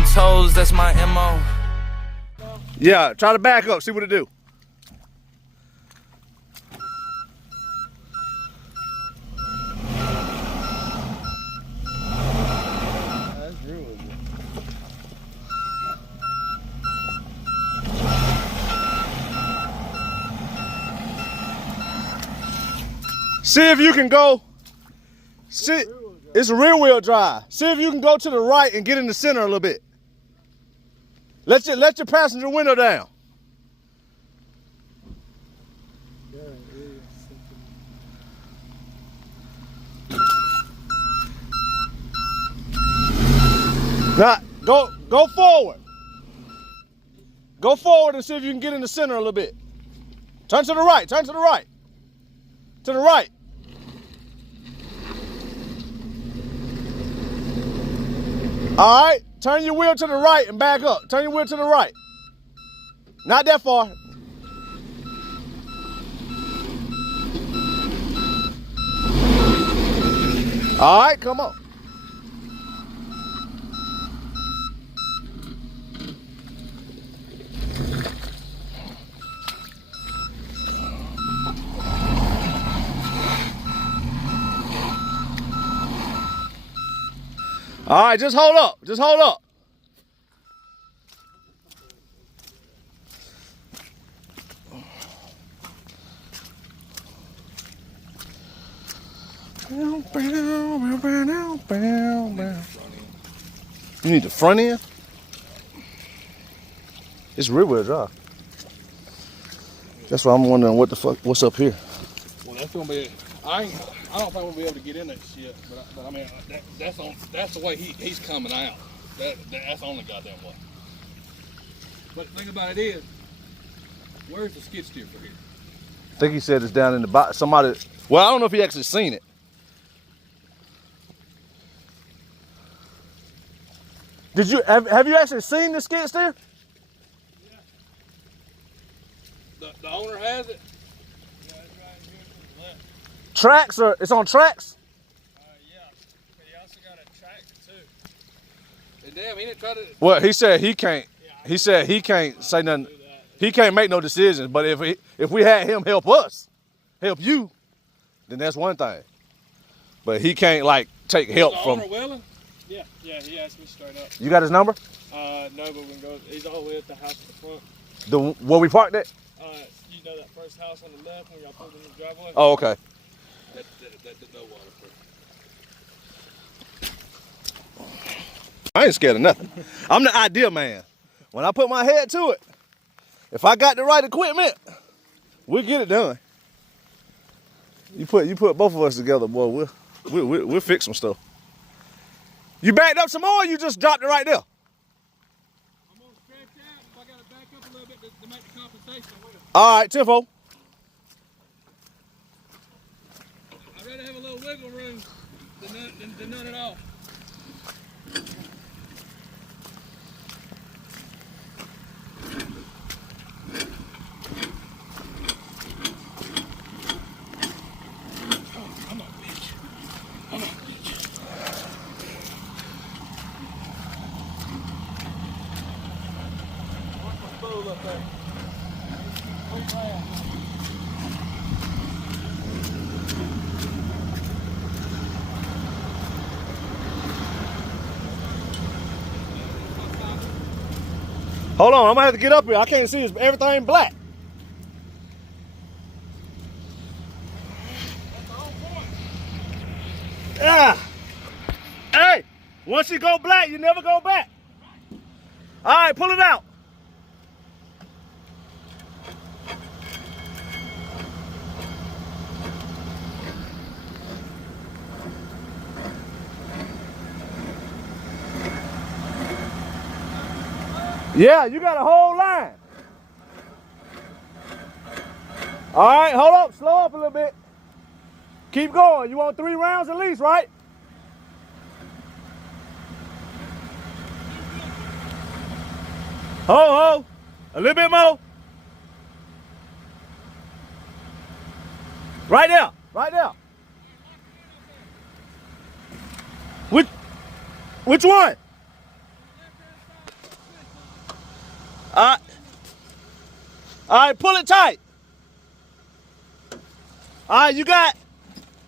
them toes, that's my MO. Yeah, try to back up, see what it do. See if you can go, see, it's a rear wheel drive. See if you can go to the right and get in the center a little bit. Let your passenger window down. Now, go forward. Go forward and see if you can get in the center a little bit. Turn to the right, turn to the right. To the right. All right, turn your wheel to the right and back up. Turn your wheel to the right. Not that far. All right, come on. All right, just hold up. Just hold up. You need the front end? It's rear wheel drive. That's why I'm wondering what's up here. Well, that's gonna be. I don't think we'll be able to get in that shit. But I mean, that's the way he's coming out. That's the only goddamn way. But the thing about it is, where's the skid steer for here? I think he said it's down in the bottom. Somebody. Well, I don't know if he actually seen it. Did you have you actually seen the skid steer? Yeah. The owner has it. Yeah, it's right here to the left. Tracks or it's on tracks? Yeah. But he also got a tractor too. And damn, he didn't try to. Well, he said he can't. He said he can't say nothing. He can't make no decisions. But if we had him help us, help you, then that's one thing. But he can't like take help from. Willing? Yeah, he asked me straight up. You got his number? No, but we can go. He's all the way at the house at the front. Where we parked at? You know that first house on the left when y'all pulled in the driveway? Oh, okay. That's no water. I ain't scared of nothing. I'm the idea man. When I put my head to it, if I got the right equipment, we'll get it done. You put both of us together, boy. We'll fix some stuff. You backed up some more, or you just dropped it right there? I'm gonna stretch out. If I gotta back up a little bit to make the compensation, I will. All right, Tiffo. I'd rather have a little wiggle room than none at all. Hold on, I'm gonna have to get up here. I can't see. Everything black. Yeah. Hey, once you go black, you never go back. All right, pull it out. Yeah, you got a whole line. All right, hold up, slow up a little bit. Keep going. You want 3 rounds at least, right? Ho, a little bit more. Right there, right there. Which one? All right, pull it tight. All right, you got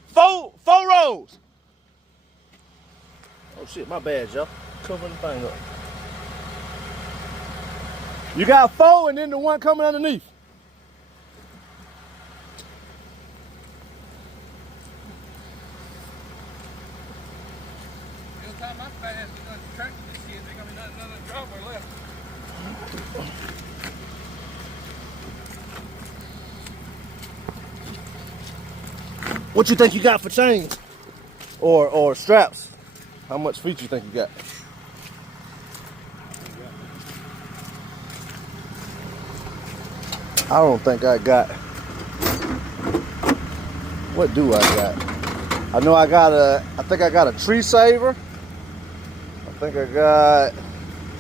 four rows. Oh shit, my bad, y'all. Covering the thing up. You got 4 and then the one coming underneath. Every time my fast is going to track this shit, there's going to be another driveway left. What you think you got for chains? Or straps? How much feet you think you got? I don't think I got. What do I got? I know I think I got a tree saver. I think I got.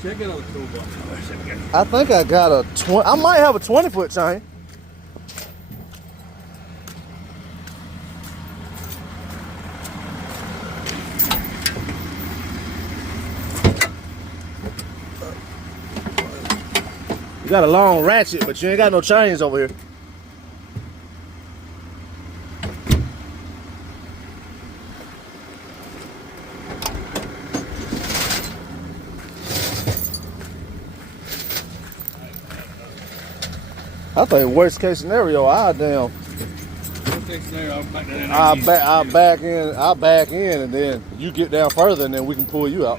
Check it out, toolbox. I think I got a 20. I might have a 20-foot chain. You got a long ratchet, but you ain't got no chains over here. I think worst case scenario, I'll back in, and then you get down further, and then we can pull you out.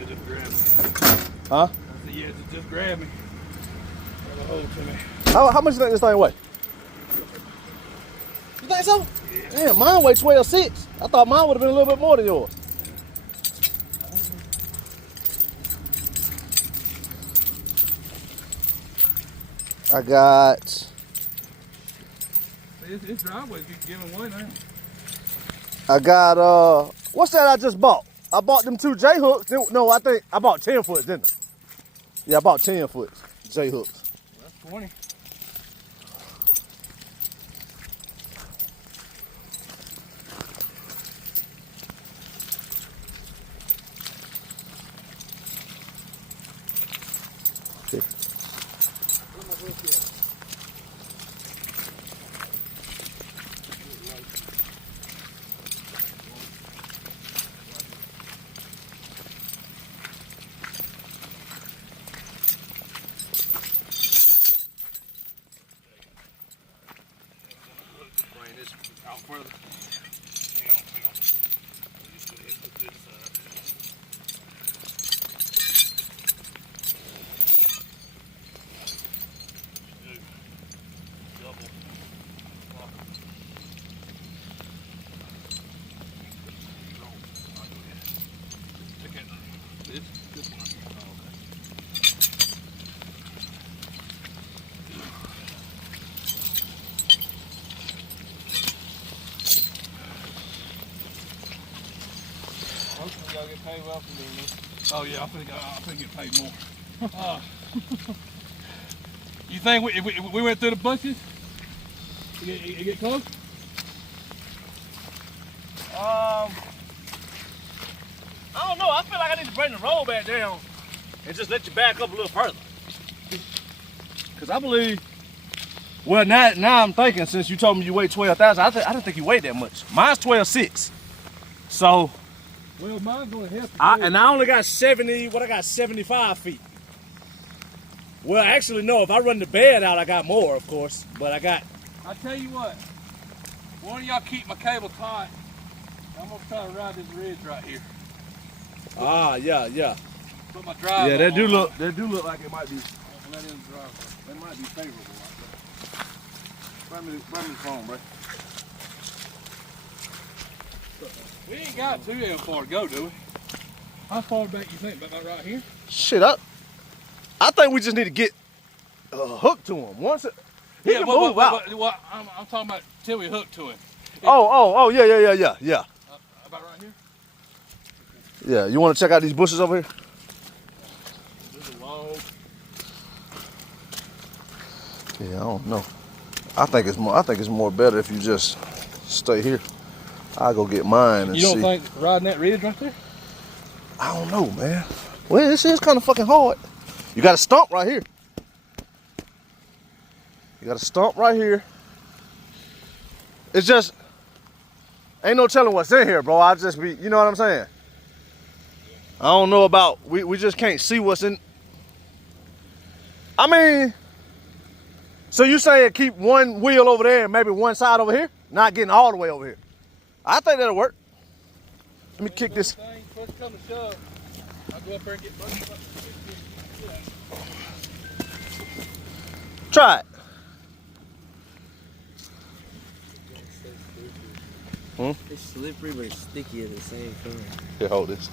Huh? Yeah, just grab me. Hold to me. How much you think this thing weigh? You think so? Yeah, mine weigh 12.6. I thought mine would have been a little bit more than yours. I got. This driveway's giving way now. I got what's that I just bought? I bought them 2 J hooks. No, I think I bought 10 foot, didn't I? Yeah, I bought 10 foot J hooks. That's 20. Out further. Hang on. Just go ahead and put this double. Check out this one. Oh, okay. Hopefully y'all get paid well for doing this. Oh yeah, I think get paid more. You think if we went through the bushes, it get close? I don't know. I feel like I need to bring the roll back down and just let you back up a little further. Cause I believe. Well, now I'm thinking, since you told me you weigh 12,000, I didn't think you weighed that much. Mine's 12.6. So. Well, mine's gonna help. And I only got 70. What I got 75 feet. Well, actually, no. If I run the bed out, I got more, of course. But I tell you what. One of y'all keep my cable tight. I'm gonna try to ride this ridge right here. Yeah. Put my drive. Yeah, that do look like it might be. That is the driveway. That might be favorable like that. Bring me the phone, bro. We ain't got too damn far to go, do we? How far back you think? About right here? Shit, I think we just need to get a hook to him. Once he can move out. I'm talking about till we hook to him. Oh, yeah. About right here? Yeah, you want to check out these bushes over here? There's a log. Yeah, I don't know. I think it's more better if you just stay here. I'll go get mine and see. You don't think riding that ridge right there? I don't know, man. Well, this is kind of fucking hard. You got a stump right here. You got a stump right here. It's just, ain't no telling what's in here, bro. I just be, you know what I'm saying? I don't know about, we just can't see what's in. I mean, so you saying keep one wheel over there and maybe one side over here? Not getting all the way over here. I think that'll work. Let me kick this. Push come to shove. I'll go up there and get both. Try it. It's slippery but it's sticky at the same time. Here, hold this.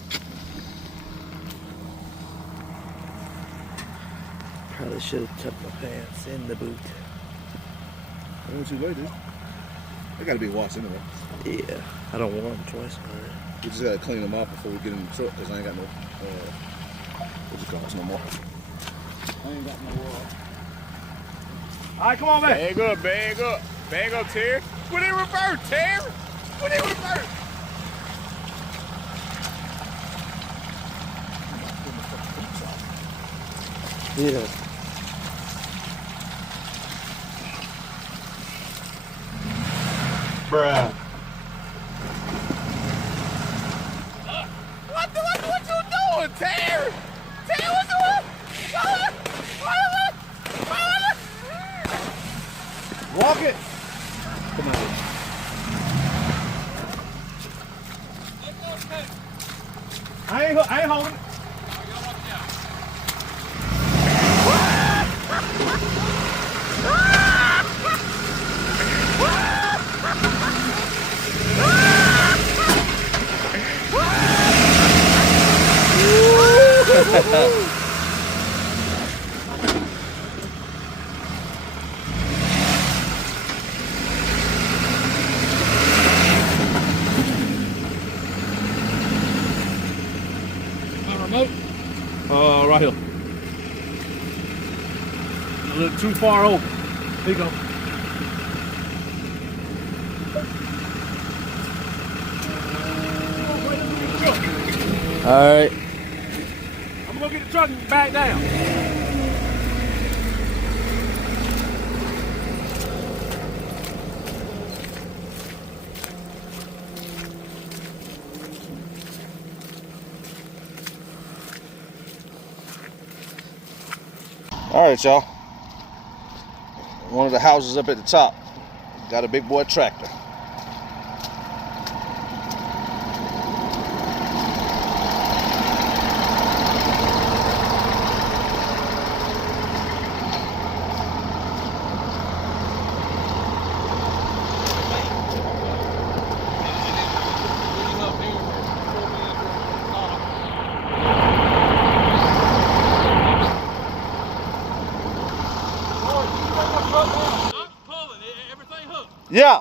Probably should have tucked my pants in the boot. Ain't too late, dude. They gotta be washed anyway. Yeah, I don't want them twice already. We just gotta clean them off before we get in the truck because I ain't got no, what's it called, no more. I ain't got no water. All right, come on, man. Bag up, bag up. Bag up, Terry. Put it in reverse, Terry. Put it in reverse. Yeah. Bruh. What you doing, Terry? Terry, what you doing? Walk it. Come on. I ain't holding it. Right here. A little too far over. Here you go. All right. I'm gonna get the truck and back down. All right, y'all. One of the houses up at the top got a big boy tractor. Yeah.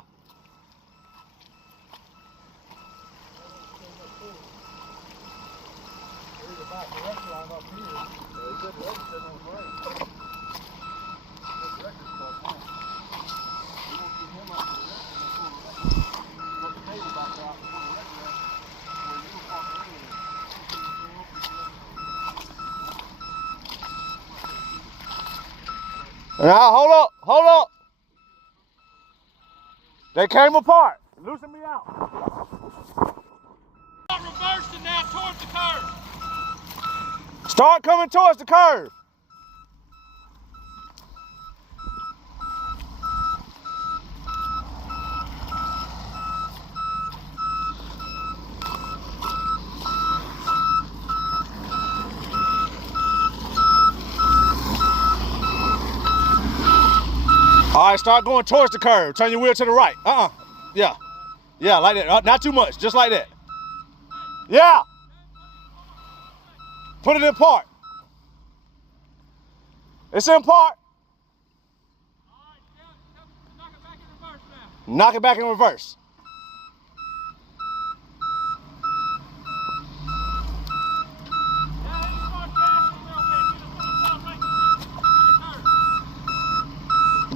Now, hold up. They came apart. Loosen me out. Start reversing now towards the curve. Start coming towards the curve. All right, start going towards the curve. Turn your wheel to the right. Yeah. Yeah, like that. Not too much, just like that. Yeah. Put it in park. It's in park. All right, knock it back in reverse now. Knock it back in reverse.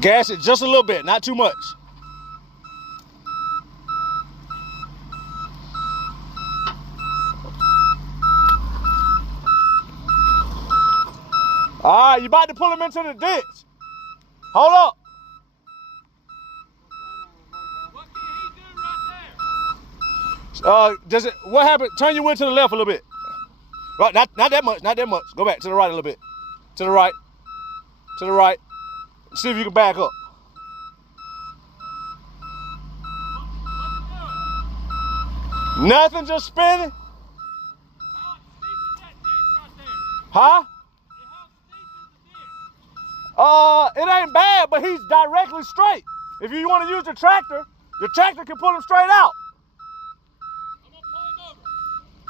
Gas it just a little bit, not too much. All right, you about to pull him into the ditch. Hold up. Does it? What happened? Turn your wheel to the left a little bit. Right, not that much, not that much. Go back to the right a little bit. To the right. To the right. See if you can back up. Nothing, just spinning. Huh? It ain't bad, but he's directly straight. If you want to use the tractor can pull him straight out. I'm gonna pull him over.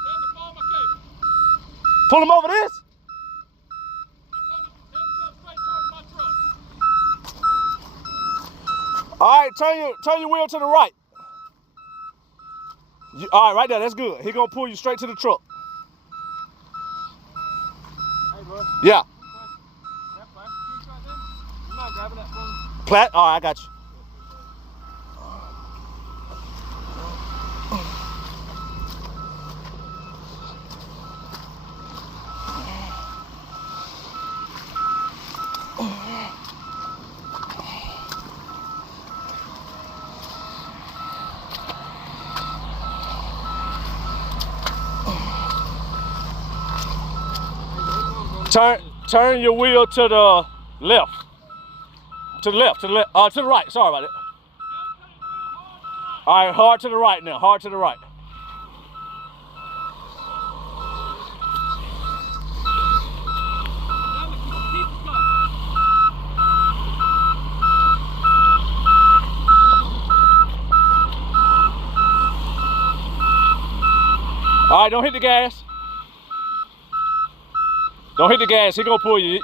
Tell him to follow my cable. Pull him over this? Tell him to come straight towards my truck. All right, turn your wheel to the right. All right, right there, that's good. He gonna pull you straight to the truck. Hey, bro. Yeah. That plastic piece right there? You mind grabbing that from me? All right, I got you. Turn your wheel to the left. To the left, to the right. Sorry about it. All right, hard to the right now. Hard to the right. All right, don't hit the gas. Don't hit the gas. He gonna pull you.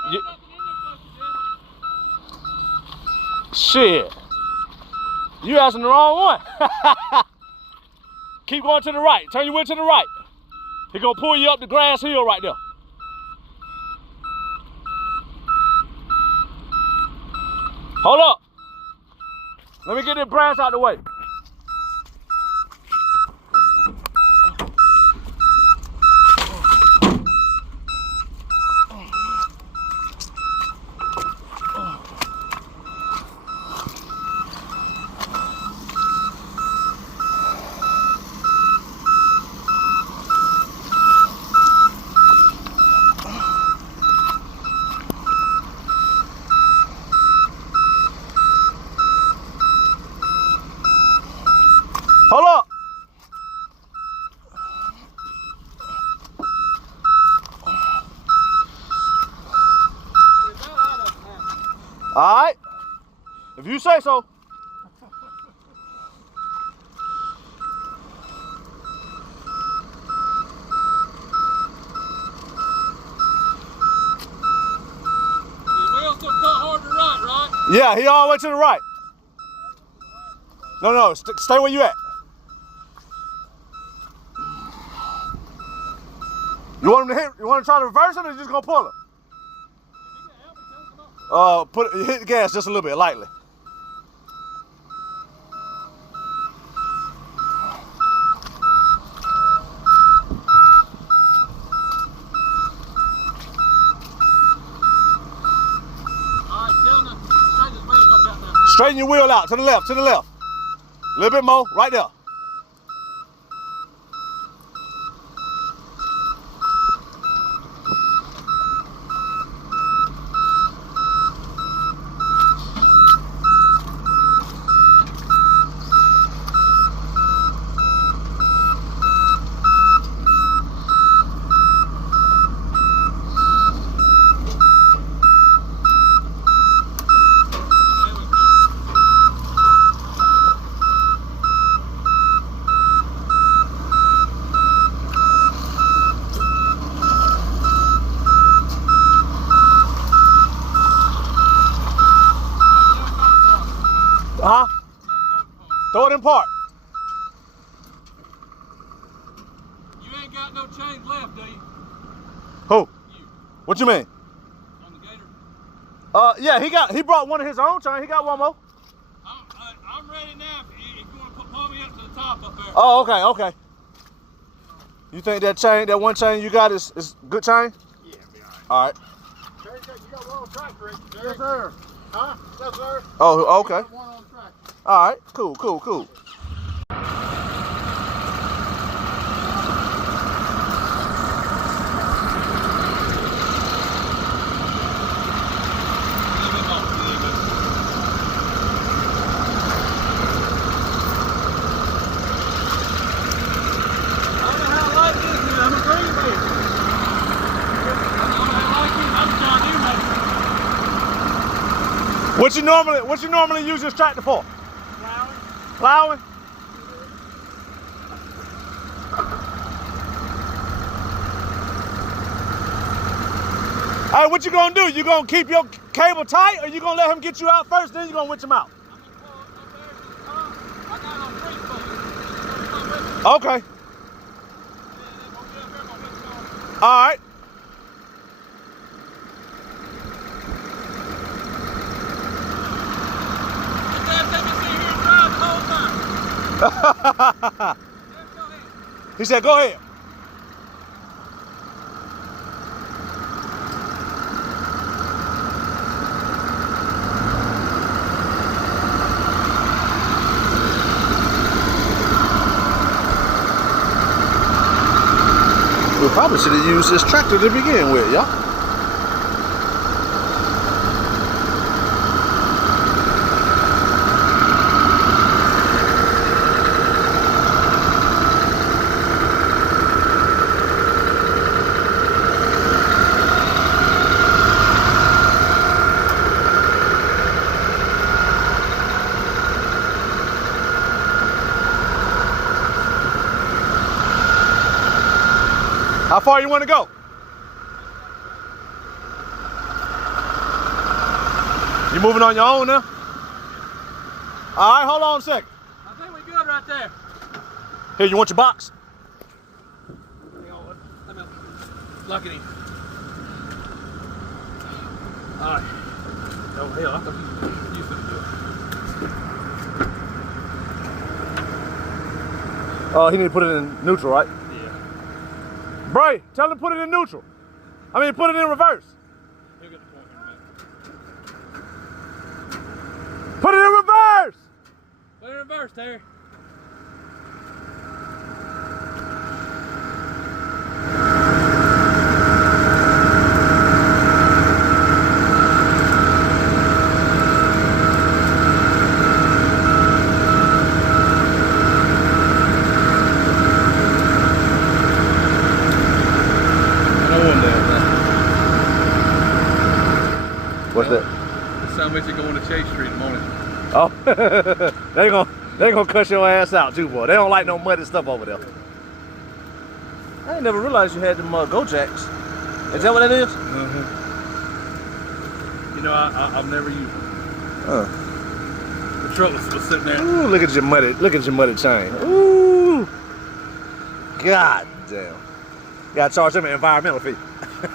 Shit. You asking the wrong one. Keep going to the right. Turn your wheel to the right. He gonna pull you up the grass hill right there. Hold up. Let me get this branch out the way. Hold up. All right. If you say so. His wheels still cut hard to the right, right? Yeah, he all the way to the right. No, stay where you at. You want him to hit? You want to try to reverse it, or you just gonna pull him? Hit the gas just a little bit, lightly. Straighten your wheel out to the left, to the left. A little bit more, right there. Throw it in park. You ain't got no change left, do you? Who? You. What you mean? On the gator? Yeah, he brought one of his own chain. He got one more. I'm ready now if you want to pull me up to the top up there. Oh, okay. You think that one chain you got is good chain? Yeah, be all right. Terry, you got one on the tractor, ain't you, Terry? Yes, sir. Huh? Yes, sir. Oh, okay. One on the tractor. All right, cool. What you normally use this tractor for? Plowing. Plowing? Hey, what you gonna do? You gonna keep your cable tight, or you gonna let him get you out first, then you gonna winch him out? I got on 3 foot. Okay. All right. He said, go ahead. We probably should have used this tractor to begin with, y'all. How far you want to go? You moving on your own now? All right, hold on a second. I think we're good right there. Here, you want your box? Hang on, let me lock it in. All right. Oh, hell, I thought you could do it. Oh, he need to put it in neutral, right? Yeah. Bray, tell him to put it in neutral. I mean, put it in reverse. He'll get the point in a minute. Put it in reverse! Put it in reverse, Terry. What's that? This sound makes you go into Chase Street in the morning. Oh, they gonna cuss your ass out too, boy. They don't like no muddy stuff over there. I ain't never realized you had them Go Jacks. Is that what that is? Mm-hmm. You know, I've never used them. The truck was sitting there. Ooh, look at your muddy chain. Ooh, god damn. You gotta charge him an environmental fee.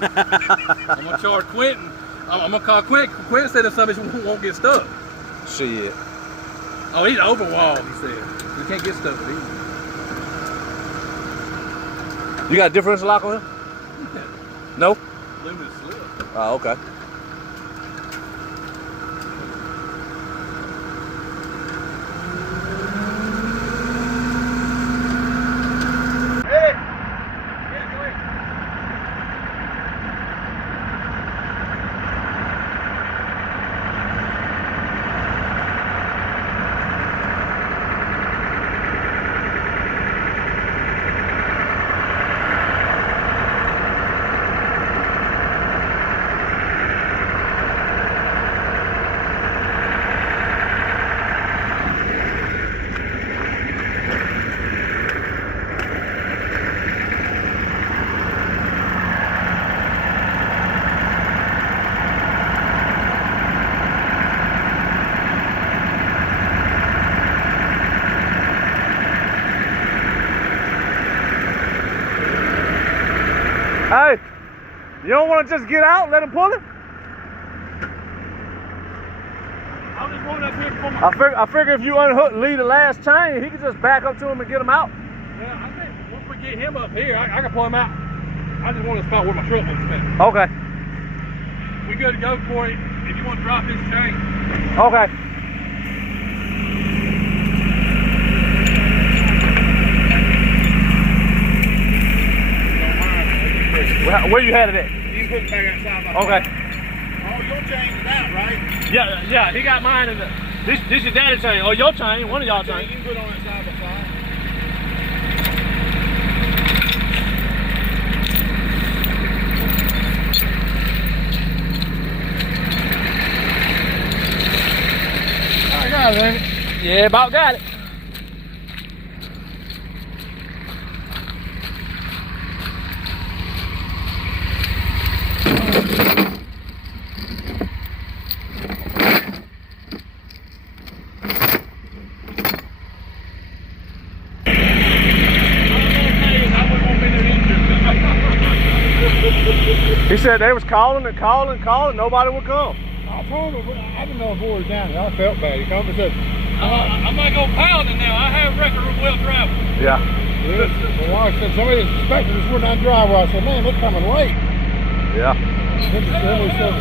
I'm gonna charge Quentin. I'm gonna call Quentin. Quentin said that some bitch won't get stuck. Shit. Oh, he's overwalled, he said. We can't get stuck with him. You got a differential lock on him? No? Limited slip. Oh, okay. Hey, you don't want to just get out and let him pull it? I was just rolling up here before my... I figure if you unhook Lee the last chain, he can just back up to him and get him out. Yeah, I think once we get him up here, I can pull him out. I just want to spot where my truck was spent. Okay. We good to go for it if you want to drop this chain. Okay. Where you had it at? You can put it back outside my Okay. Oh, your chain is out, right? Yeah, he got mine in the... This your daddy's chain, or your chain, one of y'all chain. You can put it on that side by side. got it, ain't it? Yeah, about got it. He said they was calling and calling and calling, nobody would come. I told him, I didn't know the boy was down there. I felt bad. He come and said, I might go pounding now. I have record of well travel. Yeah. well, I said, somebody inspected this wood on driveway. I said, man, they're coming late. Yeah. Then we said,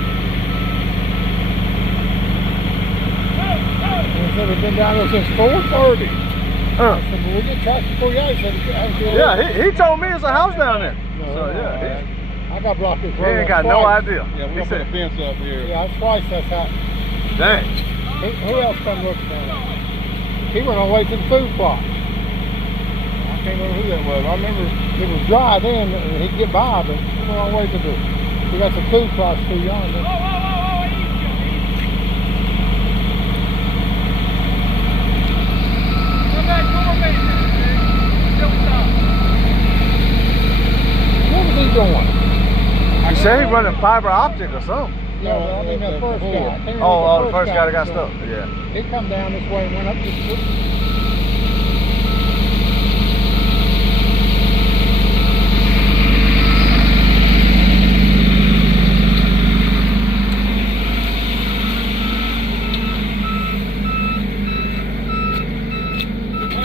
we've been down there since 4:30. I said, well, we get tracks before you guys. Yeah, he told me it's a house down there. No, So yeah, I got blocked this he road. ain't got twice. no idea. Yeah, He we're gonna put a said, fence up here. Yeah, that's twice that's happened. dang. Who else come looking down there? He went on the way to the food plot. I can't remember who that was. I remember it was dry then and he'd get by, but he went on the way to the, we got some food plots through yonder. What was he doing? He said he running fiber optic or something. Yeah, well, I mean that first guy. Oh, the first guy that got stuck. Yeah. He come down this way and went up this foot.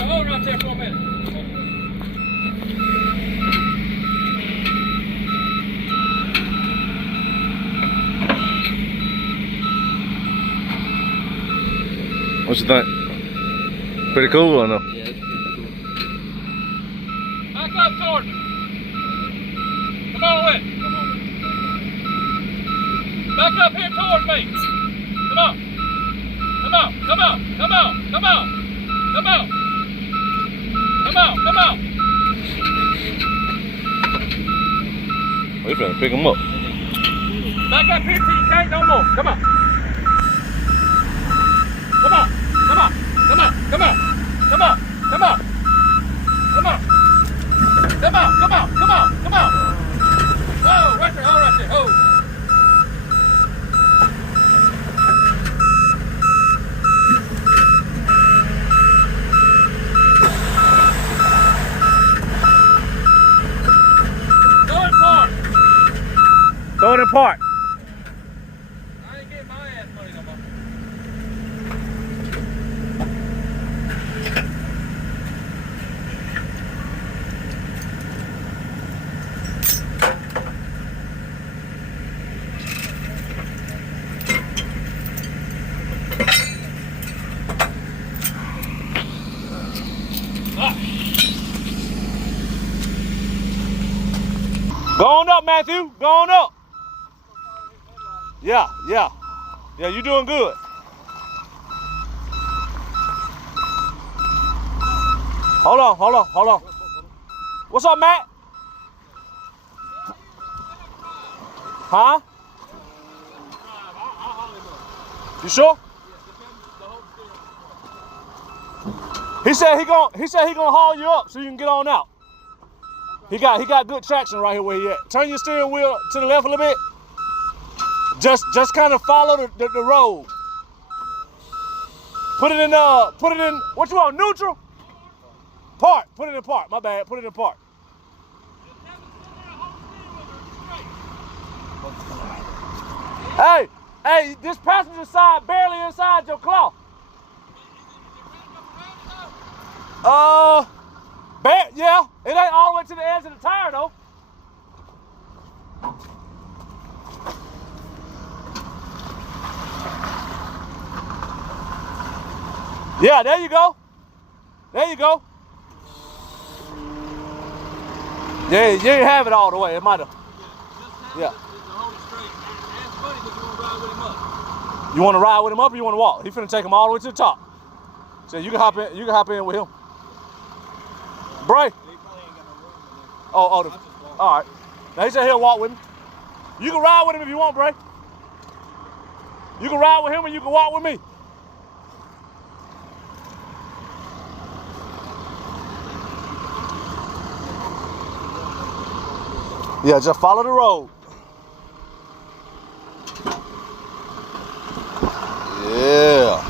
Hold right there for a minute. What you think? Pretty cool or no? Yeah, it's pretty cool. Back up towards me. Come on with. Back up here towards me. Come on. Come on. Come on. Come on. Come on. Come on. Come on. Come on. We finna pick him up. Back up here till you can't no more. Come on. Come on. Come on. Come on. Come on. Come on. Come on. Come on. Come on. Come on. Come on. Come on. Oh, right there. Oh, right there. Oh. Throw it in park. I ain't getting my ass money no more. Go on up, Matthew. Go on up. Yeah, yeah. Yeah, you doing good. Hold on, hold on, hold on. What's up, Matt? Huh? You sure? He said he gonna haul you up so you can get on out. He got good traction right here where he at. Turn your steering wheel to the left a little bit. Just kind of follow the road. Put it in what you want, neutral? Park, put it in park, my bad, put it in park. Hey, this passenger side barely inside your cloth. Yeah, it ain't all the way to the edge of the tire though. Yeah, there you go. There you go. Yeah, you didn't have it all the way. It might have. Yeah. You want to ride with him up or you want to walk? He finna take him all the way to the top. So you can hop in. You can hop in with him. Bray. All right. Now he said he'll walk with me. You can ride with him if you want, Bray. You can ride with him or you can walk with me. Yeah, just follow the road. Yeah.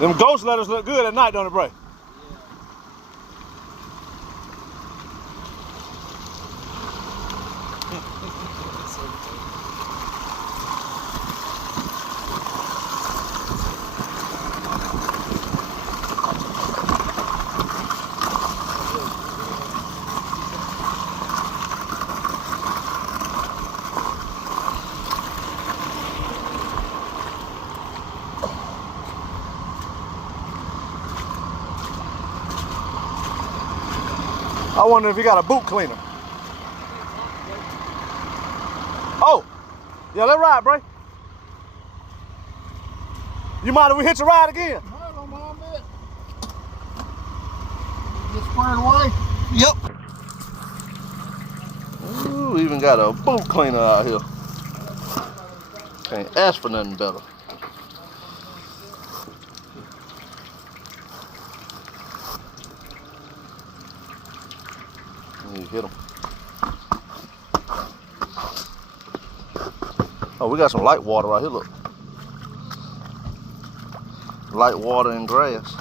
Them ghost letters look good at night, don't it, Bray? I wonder if he got a boot cleaner. Oh, yeah, let's ride, Bray. You mind if we hitch a ride again? No, I don't mind a bit. Get squared away? Yep. Ooh, even got a boot cleaner out here. Can't ask for nothing better. You hit them. Oh, we got some light water right here, look. Light water and grass.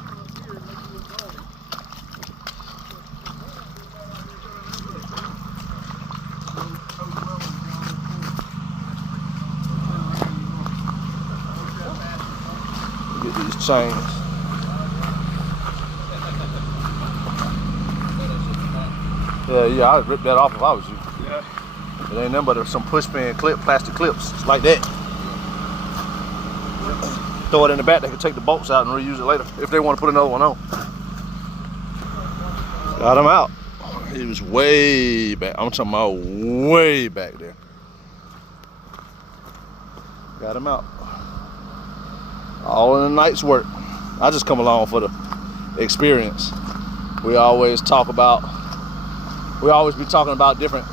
Get these chains. Yeah, I'd rip that off if I was you. Yeah. It ain't nothing but some push pin clip, plastic clips, just like that. Throw it in the back, they can take the bolts out and reuse it later if they want to put another one on. Got him out. He was way back. I'm talking about way back there. Got him out. All in the night's work. I just come along for the experience. We always be talking about different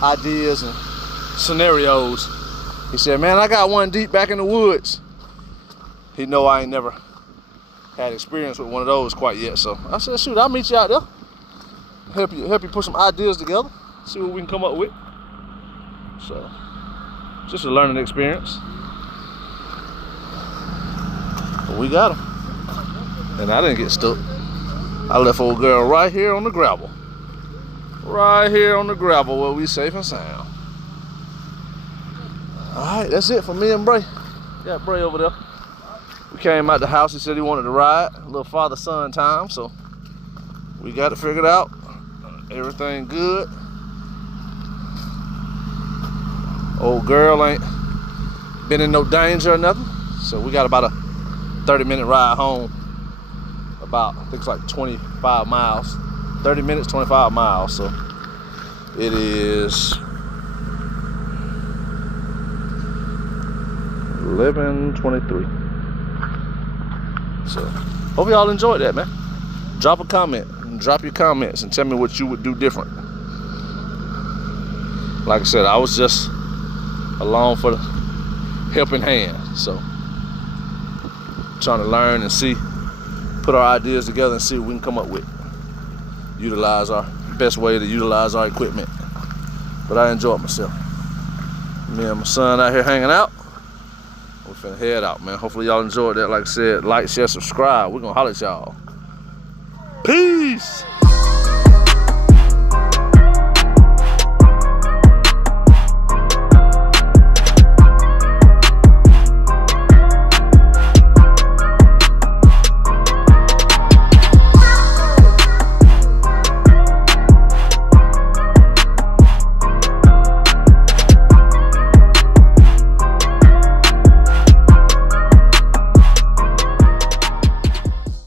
ideas and scenarios. He said, man, I got one deep back in the woods. He know I ain't never had experience with one of those quite yet. So I said, shoot, I'll meet you out there. Help you put some ideas together. See what we can come up with. So, just a learning experience. But we got him. And I didn't get stuck. I left old girl right here on the gravel. Right here on the gravel where we safe and sound. Alright, that's it for me and Bray. Got Bray over there. We came out the house, he said he wanted to ride. A little father-son time, so we got it figured out. Everything good. Old girl ain't been in no danger or nothing. So we got about a 30-minute ride home. About, I think it's like 25 miles. 30 minutes, 25 miles. So it is 11:23. So hope y'all enjoyed that, man. Drop a comment. Drop your comments and tell me what you would do different. Like I said, I was just along for the helping hand. So trying to learn and see, put our ideas together and see what we can come up with. Utilize our best way to utilize our equipment. But I enjoyed myself. Me and my son out here hanging out. We're finna head out, man. Hopefully y'all enjoyed that. Like I said, like, share, subscribe. We're gonna holler at y'all. Peace.